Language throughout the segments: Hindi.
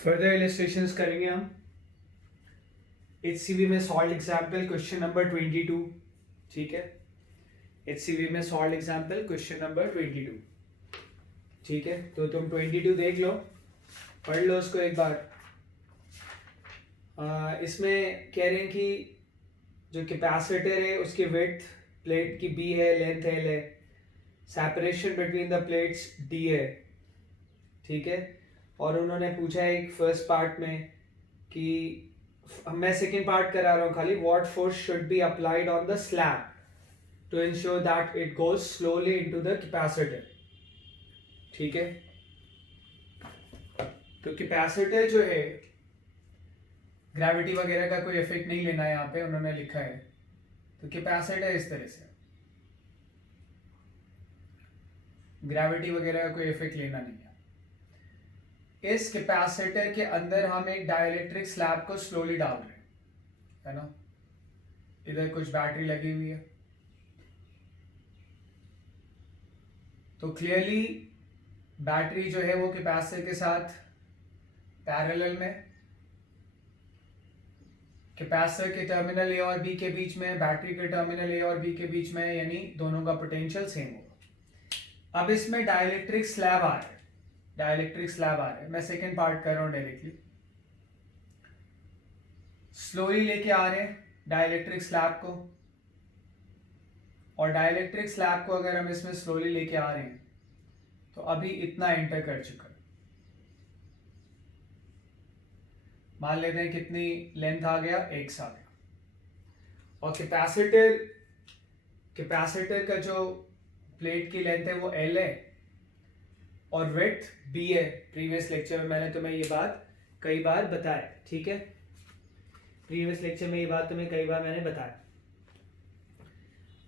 फर्दर इलस्ट्रेशंस करेंगे हम HCV में सॉल्व एग्जाम्पल क्वेश्चन नंबर 22। ठीक है, HCV में सॉल्व एग्जाम्पल क्वेश्चन नंबर 22। ठीक है, तो तुम 22 देख लो, पढ़ लो उसको एक बार। इसमें कह रहे हैं कि जो कैपेसिटर है उसकी विड्थ प्लेट की B है, लेंथ L है, separation between the plates D है। ठीक है, और उन्होंने पूछा है एक फर्स्ट पार्ट में कि मैं सेकेंड पार्ट करा रहा हूँ खाली, what force should be applied on the slab to ensure that it goes slowly into the capacitor. ठीक है, तो कैपेसिटर जो है ग्रेविटी वगैरह का कोई इफेक्ट नहीं लेना है, यहाँ पे उन्होंने लिखा है। तो कैपेसिटर इस तरह से, ग्रेविटी वगैरह का कोई इफेक्ट लेना नहीं है। इस कैपेसिटर के अंदर हम एक डाइलेक्ट्रिक स्लैब को स्लोली डाल रहे हैं, है ना। इधर कुछ बैटरी लगी हुई है, तो क्लियरली बैटरी जो है वो कैपेसिटर के साथ पैरेलल में, कैपेसिटर के टर्मिनल ए और बी के बीच में, बैटरी के टर्मिनल ए और बी के बीच में, यानी दोनों का पोटेंशियल सेम होगा। अब इसमें डाइलेक्ट्रिक स्लैब आ रहा है, डाइलेक्ट्रिक स्लैब आ रहा है। मैं सेकेंड पार्ट कर रहा हूं डायरेक्टली, स्लोली लेके आ रहे हैं डाइलेक्ट्रिक स्लैब को, और डाइलेक्ट्रिक स्लैब को अगर हम इसमें स्लोली लेके आ रहे हैं तो अभी इतना एंटर कर चुका है। मान लेते हैं कितनी लेंथ आ गया, x आ गया। और कैपेसिटर का जो प्लेट की लेंथ है वो L है और विड्थ B है। प्रीवियस लेक्चर में मैंने तुम्हें ये बात कई बार बताया। ठीक है, प्रीवियस लेक्चर में ये बात तुम्हें कई बार मैंने बताया।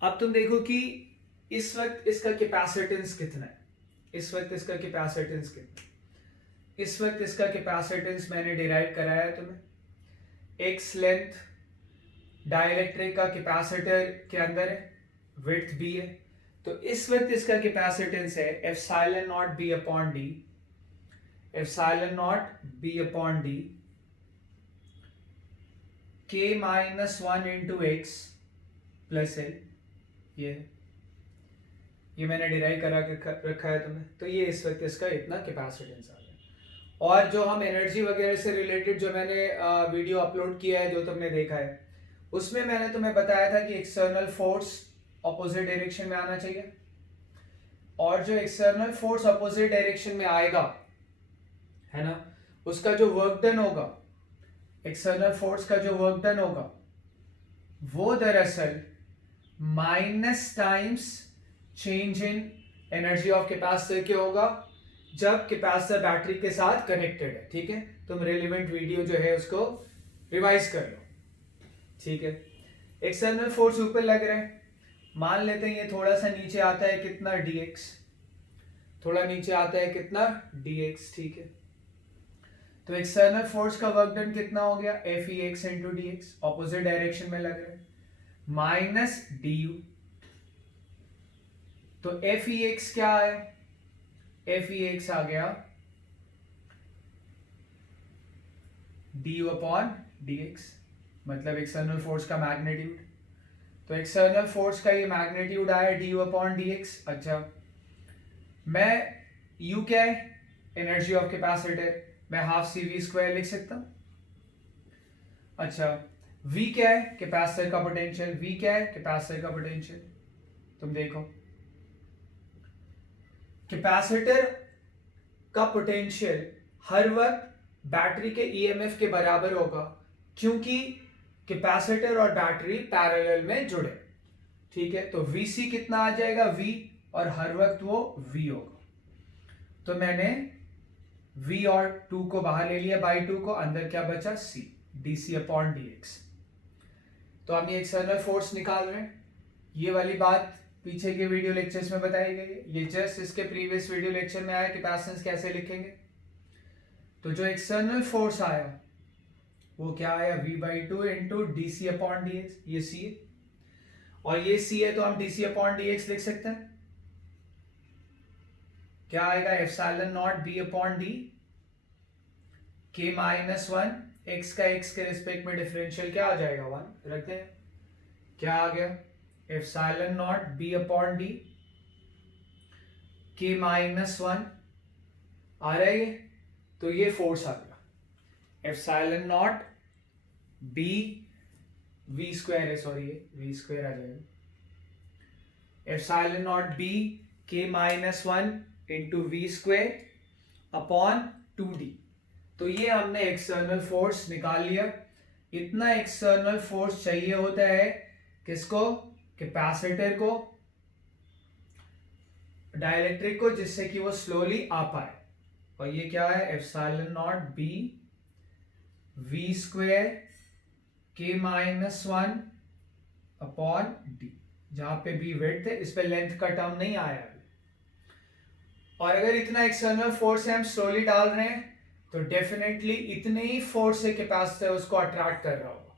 अब तुम देखो कि इस वक्त इसका कैपेसिटेंस कितना है, इस वक्त इसका कैपेसिटेंस कितना है। इस वक्त इसका कैपेसिटेंस मैंने डिराइव कराया है तुम्हें। x लेंथ डाइलेक्ट्रिक का कैपेसिटर के अंदर है, विड्थ B है, तो इस वक्त इसका कैपेसिटेंस है epsilon naught B upon D, epsilon naught B upon D K minus 1 into x plus L। ये मैंने डिराइव करा रखा है तुम्हें। तो ये इस वक्त इसका इतना कैपेसिटेंस आ गया। और जो हम एनर्जी वगैरह से रिलेटेड जो मैंने वीडियो अपलोड किया है, जो तुमने देखा है, उसमें मैंने तुम्हें बताया था कि एक्सटर्नल फोर्स ऑपोजिट डायरेक्शन में आना चाहिए, और जो एक्सटर्नल फोर्स ऑपोजिट डायरेक्शन में आएगा, है ना, उसका जो वर्क डन होगा, एक्सटर्नल फोर्स का जो वर्क डन होगा, वो दरअसल minus times change in energy of capacitor के होगा जब कैपेसिटर बैटरी के साथ कनेक्टेड है। ठीक है, तुम रिलेवेंट वीडियो जो है उसको रिवाइज कर लो। ठीक है, एक्सटर्नल फोर्स ऊपर लग रहा है, मान लेते हैं ये थोड़ा सा नीचे आता है, कितना dx, थोड़ा नीचे आता है कितना dx। ठीक है, तो एक्सटर्नल फोर्स का वर्क डन कितना हो गया, Fex into dx, opposite direction में लग रहा है, माइनस du। तो Fex क्या है, Fex आ गया du अपॉन dx, मतलब एक्सटर्नल फोर्स का मैग्नीट्यूड। तो एक्सटर्नल फोर्स का ये मैग्नीट्यूड आया du अपॉन dx। अच्छा, मैं u क्या है, एनर्जी ऑफ कैपेसिटर, मैं हाफ CV स्क्वायर लिख सकता हूं। अच्छा, v क्या है, कैपेसिटर का पोटेंशियल, v क्या है, कैपेसिटर का पोटेंशियल। तुम देखो कैपेसिटर का पोटेंशियल हर वक्त बैटरी के EMF के बराबर होगा, क्योंकि कैपेसिटर और बैटरी पैरेलल में जुड़े। ठीक है, तो VC कितना आ जाएगा, V, और हर वक्त वो V होगा। तो मैंने V और 2 को बाहर ले लिया, बाई 2 को, अंदर क्या बचा, C, dc अपॉन dx। तो हम ये एक्सटर्नल फोर्स निकाल रहे हैं। ये वाली बात पीछे के वीडियो लेक्चर्स में बताई गई है, ये जस्ट इसके प्रीवियस वीडियो लेक्चर में आया कैपेसिटेंस कैसे लिखेंगे। तो जो एक्सटर्नल फोर्स आया वो क्या आया, v by 2 into dc upon dx, ये c है, और ये c है तो हम dc अपॉन dx लिख सकते हैं। क्या आएगा, epsilon naught b upon d k minus one, x का x के रिस्पेक्ट में डिफरेंशियल क्या आ जाएगा 1, रखते हैं। क्या आ गया, epsilon naught b upon d k minus one आ रहा है ये, तो ये फोर्स आ गया epsilon naught b v square है, सॉरी ये v स्क्वायर आ जाएगा, epsilon naught b k minus one into we square upon 2d। तो ये हमने एक्सटर्नल फोर्स निकाल लिया। इतना एक्सटर्नल फोर्स चाहिए होता है किसको, कैपेसिटर को, डाइलेक्ट्रिक को, जिससे कि वो स्लोली आ पाए। और ये क्या है, epsilon naught b V square k minus one upon D, जहां पे b विड्थ है, इस पे लेंथ का टर्म नहीं आया अभी। और अगर इतना एक्सटर्नल फोर्स है हम स्लोली डाल रहे हैं, तो डेफिनेटली इतने ही फोर्स से कैपेसिटर उसको अट्रैक्ट कर रहा होगा,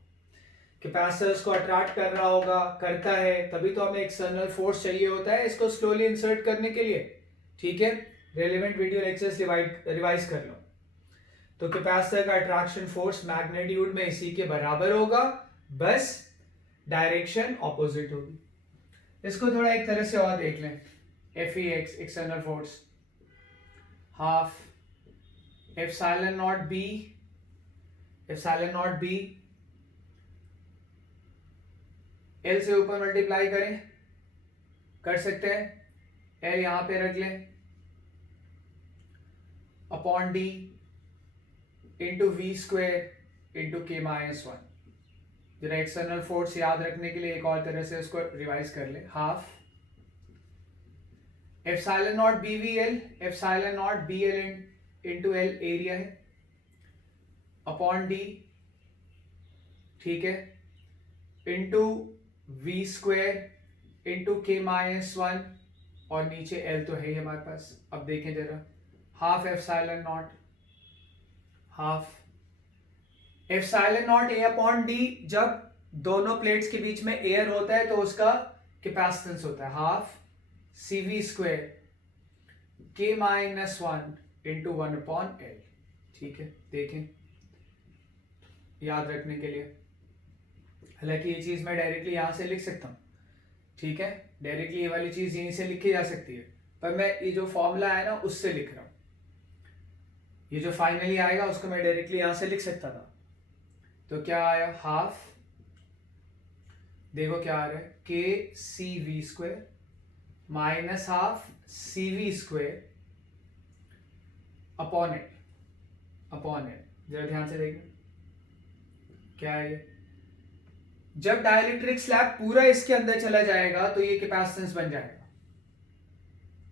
कैपेसिटर उसको अट्रैक्ट कर रहा होगा, करता है, तभी तो हमें एक्सटर्नल फोर्स चाहिए होता है इसको स्लोली इंसर्ट करने के लिए। ठीक है, रेलेवेंट वीडियो लेक्चर्स रिवाइज कर लो। तो कैपेसिटर का अट्रैक्शन फोर्स मैग्नीट्यूड में इसी के बराबर होगा, बस डायरेक्शन ऑपोजिट होगी। इसको थोड़ा एक तरह से और देख लें, Fex external force half epsilon naught b, epsilon naught b L से ऊपर मल्टीप्लाई करें, कर सकते हैं, L यहां पे रख लें, upon d into we square into K minus one. जरा एक्सटर्नल फोर्स याद रखने के लिए एक और तरह से उसको रिवाइज कर ले, half epsilon not be V L, epsilon not be L into L area है, अपॉन डी, ठीक है, into we square into K minus one, और नीचे एल तो है ही हमारे पास। अब देखें जरा, half epsilon not, half epsilon not a upon D, जब दोनों प्लेट्स के बीच में एयर होता है तो उसका कैपेसिटेंस होता है हाफ सी वी स्क्वायर के minus one into one upon L. ठीक है, देखें याद रखने के लिए, हालांकि ये चीज मैं डायरेक्टली यहां से लिख सकता हूं, ठीक है, डायरेक्टली ये वाली चीज यहीं से लिखी जा सकती है, पर मैं ये जो फॉर्मूला है ना उससे लिख रहा हूं, ये जो फाइनली आएगा उसको मैं डायरेक्टली यहां से लिख सकता था। तो क्या आया, हाफ, देखो क्या आ रहा है, k c v square minus half c v square upon l, upon l. जरा ध्यान से देखिए क्या है ये, जब डाइलेक्ट्रिक स्लैब पूरा इसके अंदर चला जाएगा तो ये कैपेसिटेंस बन जाएगा।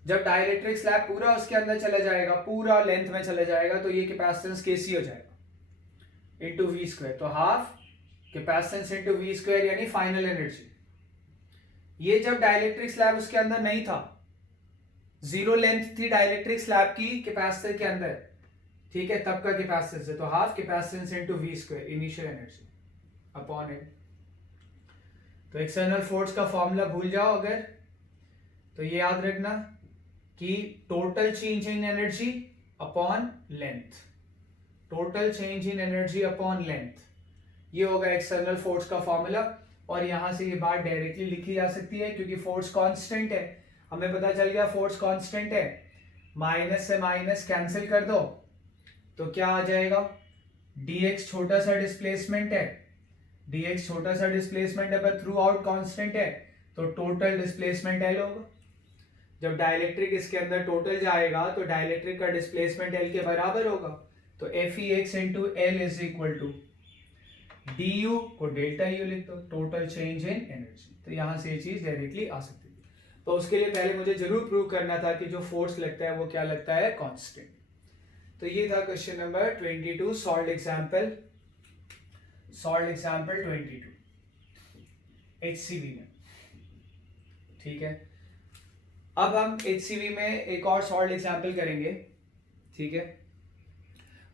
जब डाइलेक्ट्रिक स्लैब पूरा उसके अंदर चला जाएगा, पूरा लेंथ में चला जाएगा, तो ये कैपेसिटेंस केसी हो जाएगा इंटू वी स्क्वायर। तो half capacitance into we square यानी फाइनल एनर्जी। ये जब डाइलेक्ट्रिक स्लैब उसके अंदर नहीं था, जीरो लेंथ थी डाइलेक्ट्रिक स्लैब की कैपेसिटर के अंदर, ठीक है, तब का कैपेसिटेंस है। तो half capacitance into V square initial energy upon L. तो एक्सटर्नल फोर्स का फॉर्मूला भूल जाओ अगर, तो ये याद रखना कि total change in energy upon length, total change in energy upon length, ये होगा एक्सटर्नल फोर्स का फॉर्मूला। और यहां से ये बात डायरेक्टली लिखी जा सकती है क्योंकि फोर्स कांस्टेंट है, हमें पता चल गया फोर्स कांस्टेंट है, माइनस से माइनस कैंसिल कर दो तो क्या आ जाएगा, dx छोटा सा डिस्प्लेसमेंट है, dx छोटा सा डिस्प्लेसमेंट है पर थ्रू आउट कॉन्स्टेंट है, तो टोटल डिस्प्लेसमेंट एल होगा। जब डाइलेक्ट्रिक इसके अंदर टोटल जाएगा तो डाइलेक्ट्रिक का डिस्प्लेसमेंट एल के बराबर होगा, तो Fex into L is equal to du को डेल्टा यू लिख दो, टोटल चेंज इन एनर्जी। तो यहां से ये चीज डायरेक्टली आ सकती है। तो उसके लिए पहले मुझे जरूर प्रूव करना था कि जो फोर्स लगता है वो क्या लगता है, कांस्टेंट। तो ये था question number 22, solve example 22 HCV में। ठीक है, अब हम HCV में एक और सॉल्व एग्जांपल करेंगे, ठीक है।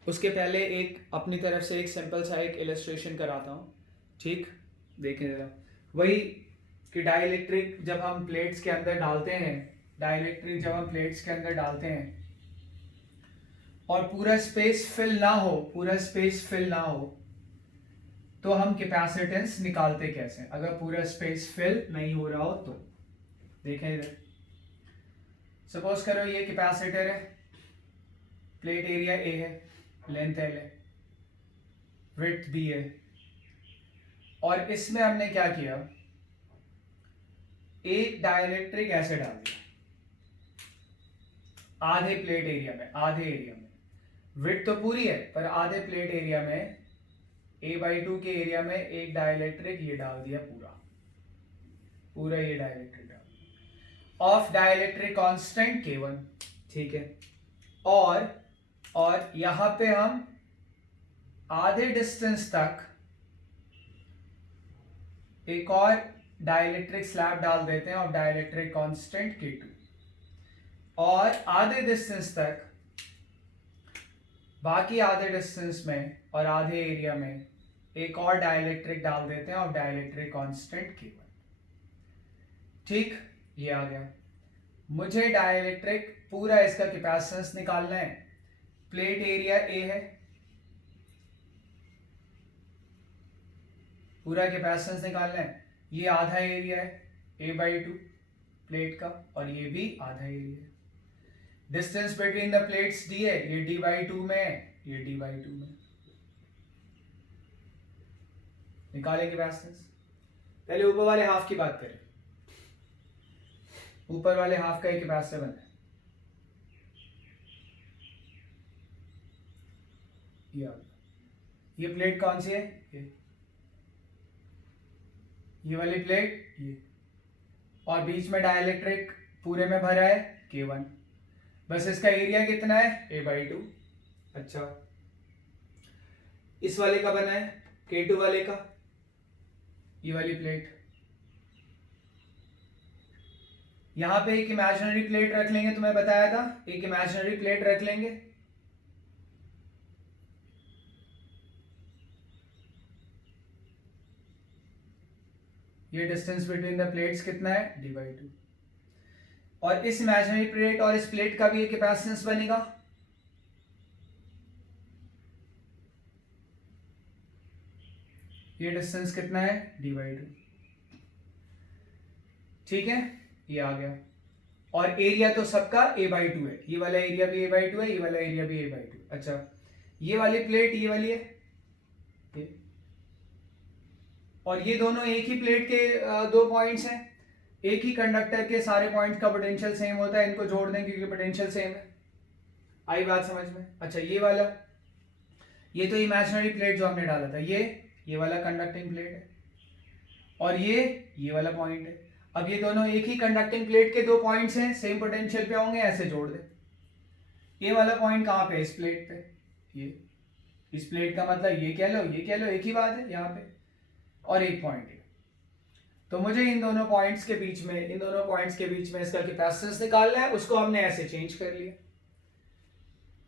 उसके पहले एक अपनी तरफ से एक सिंपल सा एक इलस्ट्रेशन कराता हूँ, ठीक, देखें जरा। वही कि डाइलेक्ट्रिक जब हम प्लेट्स के अंदर डालते हैं, डाइलेक्ट्रिक जब हम प्लेट्स के अंदर डालते हैं और पूरा स्पेस फिल ना हो तो हम कैपेसिटेंस निकालते कैसे, अगर पूरा स्पेस फिल नहीं हो रहा हो तो। देखें इधर, सपोज करो ये कैपेसिटर है, प्लेट एरिया ए है, लेंथ एल है, विड्थ बी है, और इसमें हमने क्या किया, एक डाइलेक्ट्रिक एसिड डाल दिया आधे प्लेट एरिया में, आधे एरिया में। विड्थ तो पूरी है पर आधे प्लेट एरिया में, a/2 के एरिया में एक डाइलेक्ट्रिक ये डाल दिया, पूरा ये डाइलेक्ट्रिक डाल दिया ऑफ डाइलेक्ट्रिक कांस्टेंट K1, ठीक है। और यहां पे हम आधे डिस्टेंस तक एक और डाइलेक्ट्रिक स्लैब डाल देते हैं ऑफ डाइलेक्ट्रिक कांस्टेंट K2, और आधे डिस्टेंस तक, बाकी आधे डिस्टेंस में और आधे एरिया में एक और डाइलेक्ट्रिक डाल देते हैं और डाइलेक्ट्रिक कांस्टेंट K1, ठीक। ये आ गया। मुझे डाइलेक्ट्रिक पूरा इसका कैपेसिटेंस निकालना है। प्लेट एरिया ए है, पूरा कैपेसिटेंस निकालना है। ये आधा एरिया है a/2 प्लेट का, और ये भी आधा एरिया है। Distance between the plates d है, ये d/2 में है, ये d/2 में। निकालें कैपेसिटेंस। पहले ऊपर वाले हाफ की बात करें। ऊपर वाले हाफ का एक कैपेसिटर बना है, ये प्लेट कौन सी है, ये वाली प्लेट, ये, और बीच में डाइलेक्ट्रिक पूरे में भरा है K1। बस इसका एरिया कितना है, a/2। अच्छा, इस वाले का बना है K2 वाले का, ये वाली प्लेट। यहां पे एक इमेजिनरी प्लेट रख लेंगे, तुम्हें बताया था, एक इमेजिनरी प्लेट रख लेंगे। ये डिस्टेंस बिटवीन द प्लेट्स कितना है, d/2। और इस इमेजिनरी प्लेट और इस प्लेट का भी एक कैपेसिटेंस बनेगा। ये डिस्टेंस कितना है, d/2, ठीक है। ये आ गया। और एरिया तो सबका a/2 है, ये वाला एरिया भी a/2 है, ये वाला एरिया भी a/2। अच्छा, ये वाली प्लेट ये वाली है, और ये दोनों एक ही प्लेट के दो पॉइंट्स हैं। एक ही कंडक्टर के सारे पॉइंट्स का पोटेंशियल सेम होता है, इनको जोड़ दें क्योंकि पोटेंशियल सेम है। आई बात समझ में। अच्छा, ये वाला, ये तो इमेजिनरी प्लेट जो हमने डाला था, ये वाला कंडक्टिंग प्लेट है, और ये वाला पॉइंट है। अब ये दोनों एक ही कंडक्टिंग प्लेट के दो पॉइंट्स हैं, सेम पोटेंशियल पे होंगे, ऐसे जोड़ दे। ये वाला पॉइंट कहाँ पे, इस प्लेट पे, ये इस प्लेट का मतलब ये कह लो, ये कह लो, एक ही बात है यहाँ पे, और एक पॉइंट है। तो मुझे इन दोनों पॉइंट्स के बीच में इसका कैपेसिटेंस निकालना है। उसको हमने ऐसे चेंज कर लिया।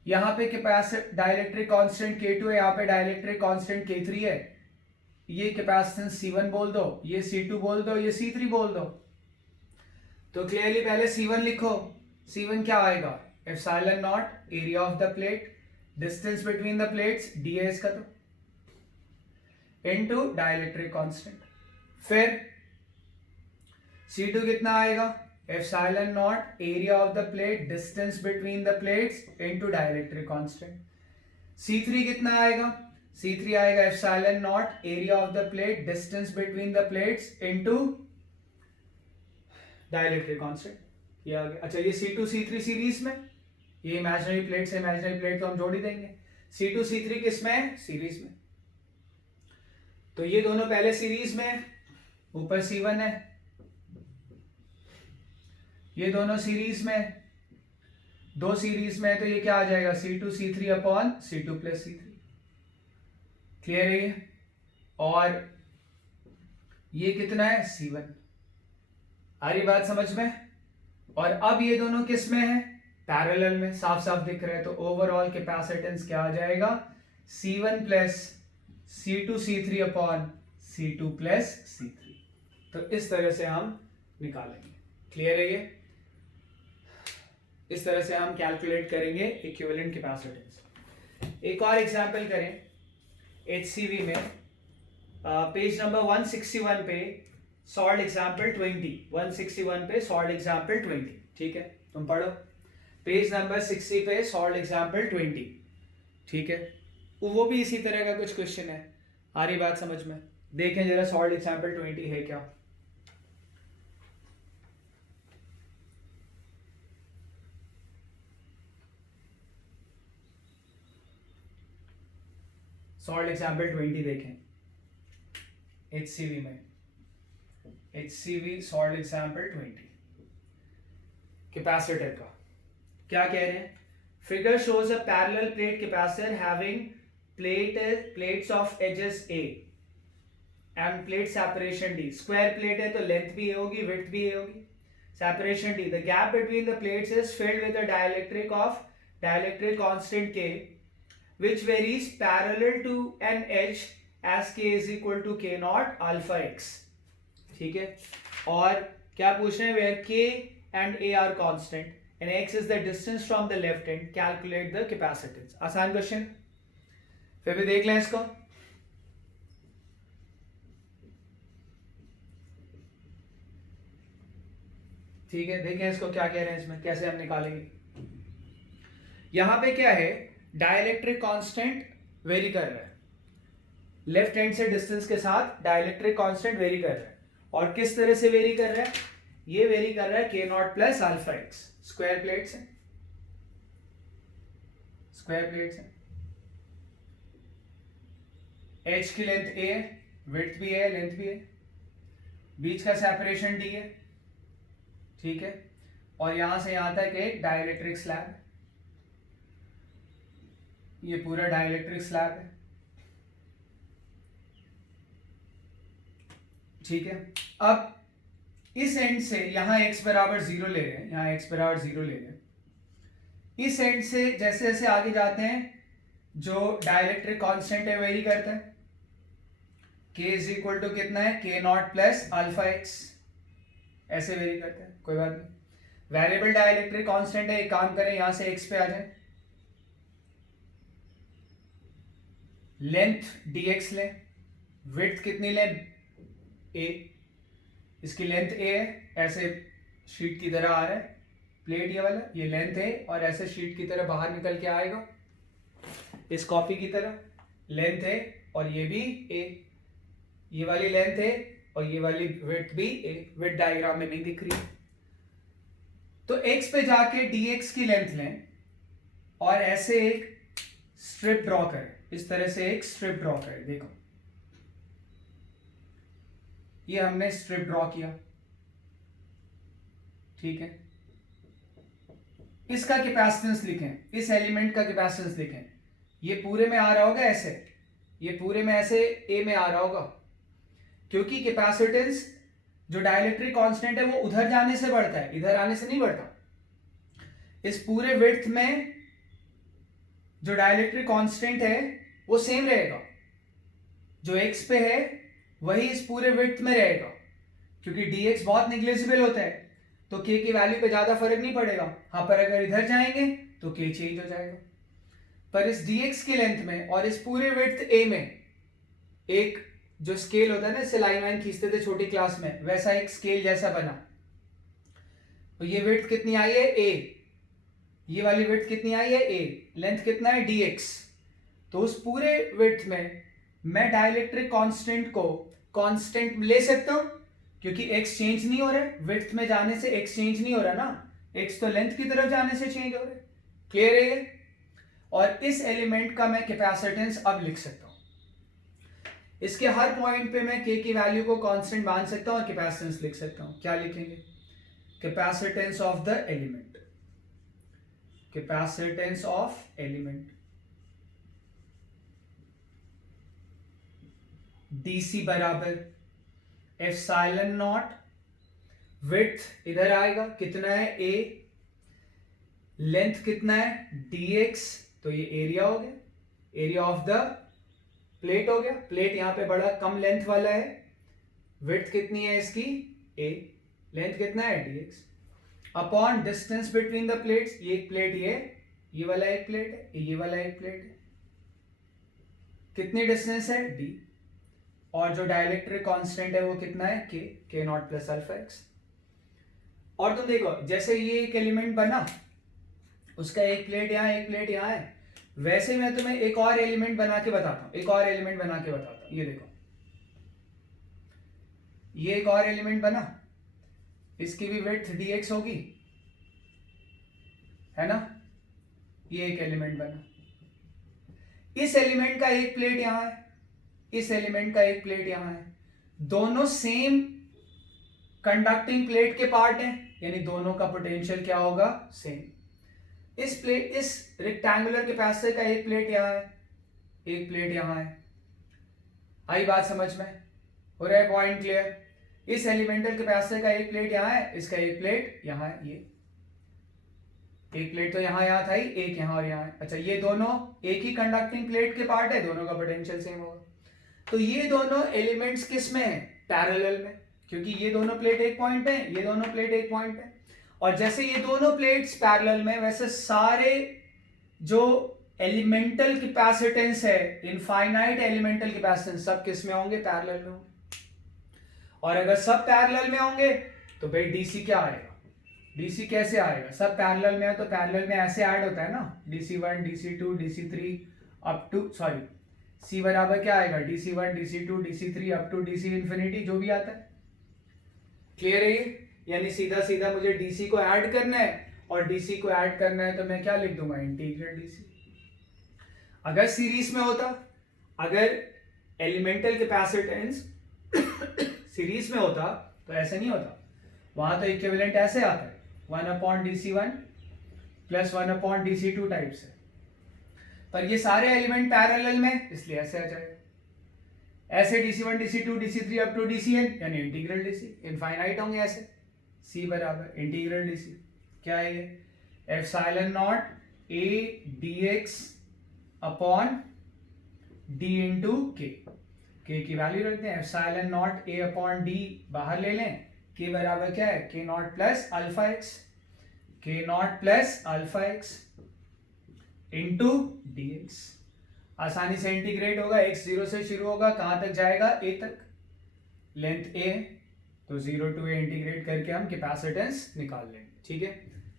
यहाँ पे कैपेसिटेंस डाइलेक्ट्रिक कांस्टेंट K2 है, यहाँ पे डाइलेक्ट्रिक कांस्टेंट K3 है। ये कैपेसिटेंस C1 बोल दो, ये C2 बोल दो, ये C3 बोल दो। तो क्लियरली पहले C1 लिखो। C1 क्या आएगा, epsilon not area of the plate, distance between the plates d है इसका, तो इनटू डाइलेक्ट्रिक कांस्टेंट। फिर C2 कितना आएगा, epsilon not area of the plate, distance between the plates into dielectric constant. C3 कितना आएगा, C3 आएगा epsilon not area of the plate, distance between the plates into dielectric constant. ये आ गया। अच्छा, ये C2 C3 सीरीज में, ये इमेजिनरी प्लेट से इमेजिनरी प्लेट तो हम जोड़ ही देंगे। C2 C3 किस में है, सीरीज में। तो ये दोनों पहले सीरीज में, ऊपर C1 है, ये दोनों सीरीज में, दो सीरीज में है, तो ये क्या आ जाएगा, C2 C3 upon C2 plus C3। Clear है ये। और ये कितना है, C1। आ रही बात समझ में। और अब ये दोनों किस में है, पैरेलल में, साफ साफ दिख रहा है। तो ओवरऑल कैपेसिटेंस क्या आ जाएगा, C1 plus C2 C3 upon C2 plus C3। तो इस तरह से हम निकालेंगे। क्लियर है ये। इस तरह से हम कैलकुलेट करेंगे इक्विवेलेंट कैपेसिटेंस। एक और एग्जांपल करें HCV में, पेज नंबर 161 पे सॉल्व एग्जांपल 20, 161 पे सॉल्व एग्जांपल 20, ठीक है, तुम पढ़ो पेज नंबर 60 पे सॉल्व एग्जांपल 20, ठीक है, वो भी इसी तरह का कुछ क्वेश्चन है। आ रही बात समझ में? देखें जरा सॉल्व एग्जांपल 20 है क्या। सॉल्व एग्जांपल 20 देखें HCV में, HCV सॉल्व एग्जांपल 20 कैपेसिटर का क्या कह रहे हैं? Figure shows a parallel plate capacitor having plates of edges A and plate separation D। Square plate है तो लेंथ भी A होगी, विड्थ भी A होगी, separation D। The gap between the plates is filled with a dielectric constant K which varies parallel to an edge as K is equal to K naught alpha x, ठीक है। और क्या पूछ रहे हैं? where K and A are constant and x is the distance from the left end, calculate the capacitance। आसान क्वेश्चन, फिर भी देख लें इसको। ठीक है, देखें इसको क्या कह रहे हैं, इसमें कैसे हम निकालेंगे। यहां पे क्या है, डाइलेक्ट्रिक कांस्टेंट वेरी कर रहा है, लेफ्ट हैंड से डिस्टेंस के साथ डाइलेक्ट्रिक कांस्टेंट वेरी कर रहा है। और किस तरह से वेरी कर रहा है? ये वेरी कर रहा है K naught plus alpha x. Square plates हैं, स्क्वायर प्लेट्स हैं, H की लेंथ A है, विड्थ भी है, लेंथ भी है, बीच का सेपरेशन D है, ठीक है, और यहां से यहां तक एक डाइलेक्ट्रिक स्लैब है, ये पूरा डाइलेक्ट्रिक स्लैब है, ठीक है। अब इस एंड से यहां x बराबर 0 ले रहे हैं, यहां x बराबर 0 ले रहे हैं, इस एंड से जैसे जैसे आगे जाते हैं जो डाइलेक्ट्रिक कांस्टेंट है वेरी करता है। k इज इक्वल टू कितना है? K naught plus alpha x, ऐसे वेरी करता है, कोई बात नहीं। वेरिएबल डाइलेक्ट्रिक कांस्टेंट है, एक काम करें यहां से x पे आ जाए, लेंथ dx लें, विड्थ कितनी लें? a, इसकी लेंथ a है, ऐसे शीट की तरह आ रहा है प्लेट, ये वाला ये लेंथ है, और ऐसे शीट की तरह बाहर निकल के आएगा इस कॉपी की तरह, लेंथ है और ये भी a, ये वाली लेंथ है और ये वाली विड्थ भी a, विड्थ डायग्राम में नहीं दिख रही। तो x पे जाके dx की लेंथ लें और ऐसे एक स्ट्रिप ड्रॉ करें, इस तरह से एक स्ट्रिप ड्रॉ करें। देखो ये हमने स्ट्रिप ड्रॉ किया, ठीक है। इसका कैपेसिटेंस लिखें, इस एलिमेंट का कैपेसिटेंस लिखें। ये पूरे में आ रहा होगा ऐसे, ये पूरे में ऐसे ए में आ रहा होगा, क्योंकि कैपेसिटेंस जो डाइलेक्ट्रिक कांस्टेंट है वो उधर जाने से बढ़ता है, इधर आने से नहीं बढ़ता। इस पूरे विड्थ में जो डाइलेक्ट्रिक कांस्टेंट है वो सेम रहेगा, जो x पे है वही इस पूरे विड्थ में रहेगा, क्योंकि dx बहुत निग्लिजिबल होता है तो k की वैल्यू पे ज्यादा फर्क नहीं पड़ेगा। हाँ, पर अगर इधर जाएंगे तो k चेंज हो जाएगा। पर इस dx की लेंथ में और इस पूरे विड्थ a में एक जो स्केल होता है ना, इससे लाइन वाइन खींचते थे छोटी क्लास में, वैसा एक स्केल जैसा बना। तो ये विड्थ कितनी आई है? a, ये वाली विड्थ कितनी आई है? a, लेंथ कितना है? dx। तो उस पूरे विड्थ में मैं डाइलेक्ट्रिक कांस्टेंट को कांस्टेंट ले सकता हूं, क्योंकि x चेंज नहीं हो रहा है, विड्थ में जाने से x चेंज नहीं हो रहा ना, x तो लेंथ की तरफ जाने से चेंज हो रहा है। क्लियर है ये? और इस एलिमेंट का मैं कैपेसिटेंस अब लिख सकता हूं, इसके हर पॉइंट पे मैं k की वैल्यू को कांस्टेंट मान सकता हूं और कैपेसिटेंस लिख सकता हूं। क्या लिखेंगे? Capacitance of the element, capacitance of element dc बराबर एप्सिलॉन नॉट, विड्थ इधर आएगा कितना है? a, लेंथ कितना है? dx, तो ये एरिया हो गया, एरिया ऑफ द प्लेट हो गया। प्लेट यहां पे बड़ा कम लेंथ वाला है, विड्थ कितनी है इसकी? a, लेंथ कितना है? dx। Upon distance between the plates, ये एक प्लेट, ये वाला एक प्लेट है, ये वाला एक प्लेट है, कितनी डिस्टेंस है d, और जो डाइलेक्ट्रिक कांस्टेंट है वो कितना है k naught plus alpha x। और तुम देखो जैसे ये एक एलिमेंट बना, उसका एक प्लेट यहाँ एक प्लेट यहाँ है, वैसे मैं तुम्हें एक और एलिमेंट बना के बताता हूं, एक और एलिमेंट बना के बताता हूं। ये देखो, ये एक और एलिमेंट बना, इसकी भी विड्थ dx होगी, है ना। ये एक एलिमेंट बना, इस एलिमेंट का एक प्लेट यहां है, इस एलिमेंट का एक प्लेट यहां है, दोनों सेम कंडक्टिंग प्लेट के पार्ट हैं, यानी दोनों का पोटेंशियल क्या होगा, सेम। इस रेक्टेंगुलर कैपेसिटर का एक प्लेट यहां है, एक प्लेट यहां है। आई बात समझ में, हो रहा है पॉइंट क्लियर। इस एलिमेंटल कैपेसिटर का एक प्लेट यहां है, इसका एक प्लेट यहां है, ये एक प्लेट तो यहां था ही, एक यहां और यहां है। अच्छा, ये दोनों एक ही कंडक्टिंग प्लेट के पार्ट है, दोनों का पोटेंशियल सेम होगा। तो ये दोनों एलिमेंट्स किस में है, पैरेलल में, क्योंकि ये दोनों प्लेट एक पॉइंट है, ये दोनों प्लेट एक पॉइंट है। और जैसे ये दोनों प्लेट्स पैरेलल में, वैसे सारे जो एलिमेंटल कैपेसिटेंस है, इनफाइनाइट एलिमेंटल कैपेसिटेंस, सब किस में होंगे, पैरेलल में होंगे। और अगर सब पैरेलल में होंगे तो भाई डीसी क्या आएगा, डीसी कैसे आएगा, सब पैरेलल में है तो पैरेलल में ऐसे ऐड होता है ना, DC1 DC2 DC3 up to, sorry C बराबर क्या आएगा, DC1 DC2 DC3 up to DC infinity, जो भी आता है। क्लियर है ये, यानी सीधा सीधा मुझे DC को ऐड करना है, और DC को ऐड करना है तो मैं क्या लिख दूंगा, इंटीग्रल DC। अगर सीरीज में होता, अगर एलिमेंटल कैपेसिटेंस सीरीज में होता तो ऐसे नहीं होता, वहां तो इक्विवेलेंट ऐसे आता है, 1/DC1 प्लस 1/DC2 टाइप से। पर ये सारे एलिमेंट पैरेलल में, इसलिए ऐसे आ जाएगा, ऐसे DC1 DC2 DC3 up to DCn, यानी इंटीग्रल DC, इनफाइनाइट होंगे ऐसे। C बराबर इंटीग्रल DC क्या है ये, epsilon naught a dx upon d into k की वैल्यू रखते हैं, epsilon naught a upon d बाहर ले लें, k बराबर क्या है, k naught plus alpha x, k naught plus alpha x into dx। आसानी से इंटीग्रेट होगा, x 0 से शुरू होगा, कहां तक जाएगा, a तक, लेंथ a है तो 0 to a इंटीग्रेट करके हम कैपेसिटेंस निकाल लेंगे। ठीक है,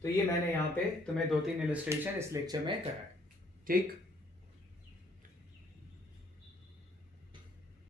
तो ये मैंने यहाँ पे तुम्हें 2-3 इलस्ट्रेशन इस लेक्चर में कराया। ठीक।